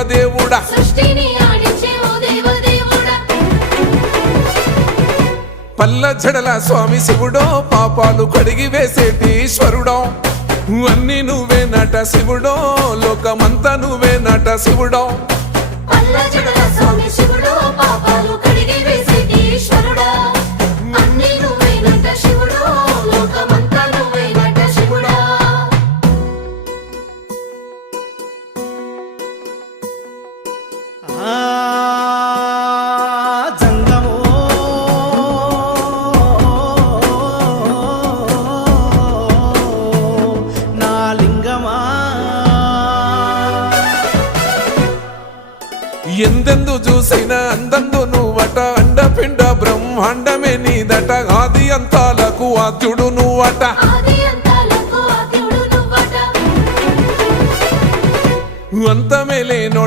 దేవదేవుడా పల్ల జడల స్వామి శివుడో పాపాలు కడిగి వేసేటి ఈశ్వరుడో అన్ని నువ్వే నట శివుడో లోకమంతా నువ్వే నట శివుడో ఎందెందు చూసిన అందందు నువ్వట అండపిండ బ్రహ్మాండమే నీదట ఆది అంతాలకు ఆద్యుడు నువ్వట అంతమే లేనోడ